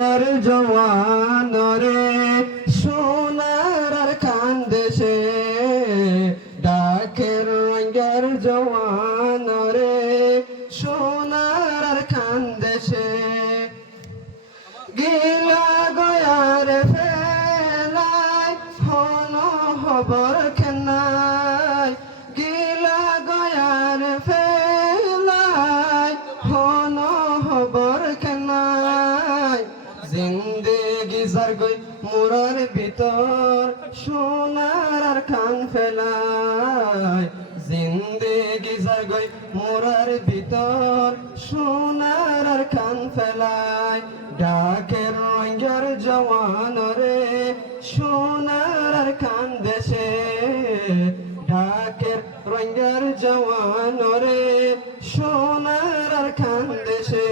আর জওয়ান রে সোনার আর কান্দেশে ডাকের রঙের জওয়ান রে সোনার আর কান্দেশে গিলা গয়ার ফেলাই হন হবর খেনাই গিলা গয়ার ফেলাই হন হবর খেনাই জিন্দেগি যার গই মোরার ভিতর সোনার আর কান ফেলাই জিন্দেগি যার গই মোরার ভিতর সোনার আর কান ফেলাই ডাকের রঙের জওয়ান রে সোনার আর কান দেশে ডাকের রঙের জওয়ান রে সোনার আর কান দেশে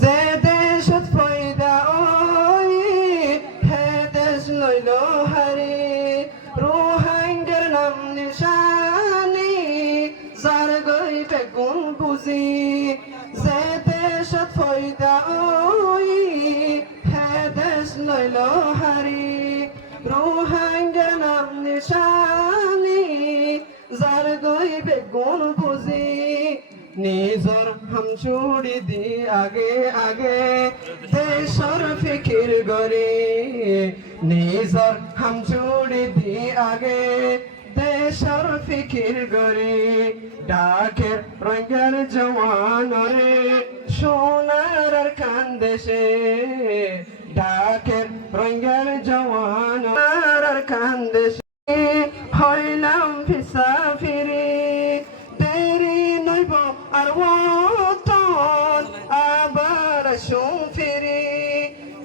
যে দেশত পয়দা ওই হে দেশ লইল হারি রোহাঙ্গের নাম নিশানি যার গই বেগুন বুঝি যে দেশত পয়দা ওই হে দেশ লইল হারি রোহাঙ্গের নাম নিশানি যার গই বেগুন বুঝি নিজর হামচুড়ি দি আগে আগে দেশর ফিকির গরে নিজর হামচুড়ি দি আগে দেশর ফিকির গরে ডাকের রঙের জওয়ান রে সোনার আর কান্দেশে ডাকের রঙের জওয়ান আর কান্দেশে হইলাম ফিসা ফিরে আর ওতন আবার আসুন ফিরে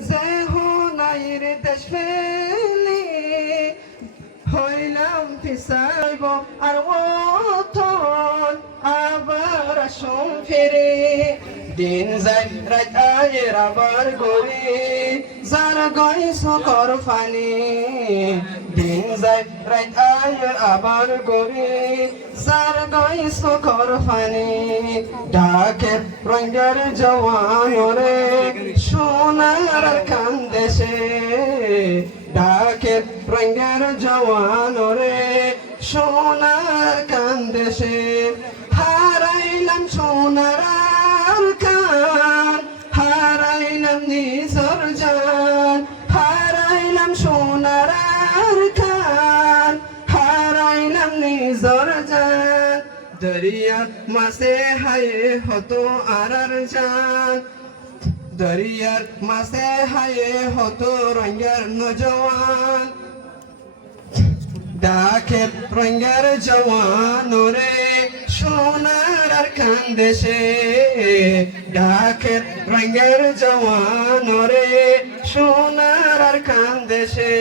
যে হোনাইর দেশ ফেলি হইলাম ফিসাইব আর ওতন আবার আসুন ফিরে দিন যাই রাত আয়ের আবার গরি যার গই সকর ফানি দিন যাই রাত আয়ের আবার গরি যার গই সকর ফানি ডাকের রঙের জওয়ান রে সোনার আর কান্দেশে ডাকের রঙের জওয়ান রে সোনার কান্দেশে হারাইলাম সোনার হারাইলাম নিজর জান হারাইলাম সোনার কান হারাইলাম নিজর জান দরিয়ার মাসে হায়ে হতো আর জান দরিয়ার মাসে হায়ে হতো রঙের নজওয়ান ডাকের রঙের জওয়ান রে সোনার আর কান্দেশে ডাকের রঙের জওয়ান রে সোনার আর কান্দেশে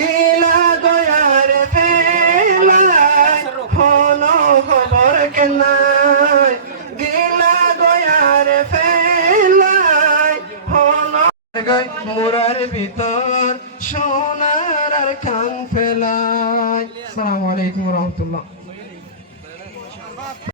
গিলা গয়ার ফেলাই হন খবর কেনাই গিলা গয়ার ফেলাই হন গই মোরার ভিতর সোনার আর কান ফেলাই। আসসালামু আলাইকুম ওয়া রাহমাতুল্লাহ।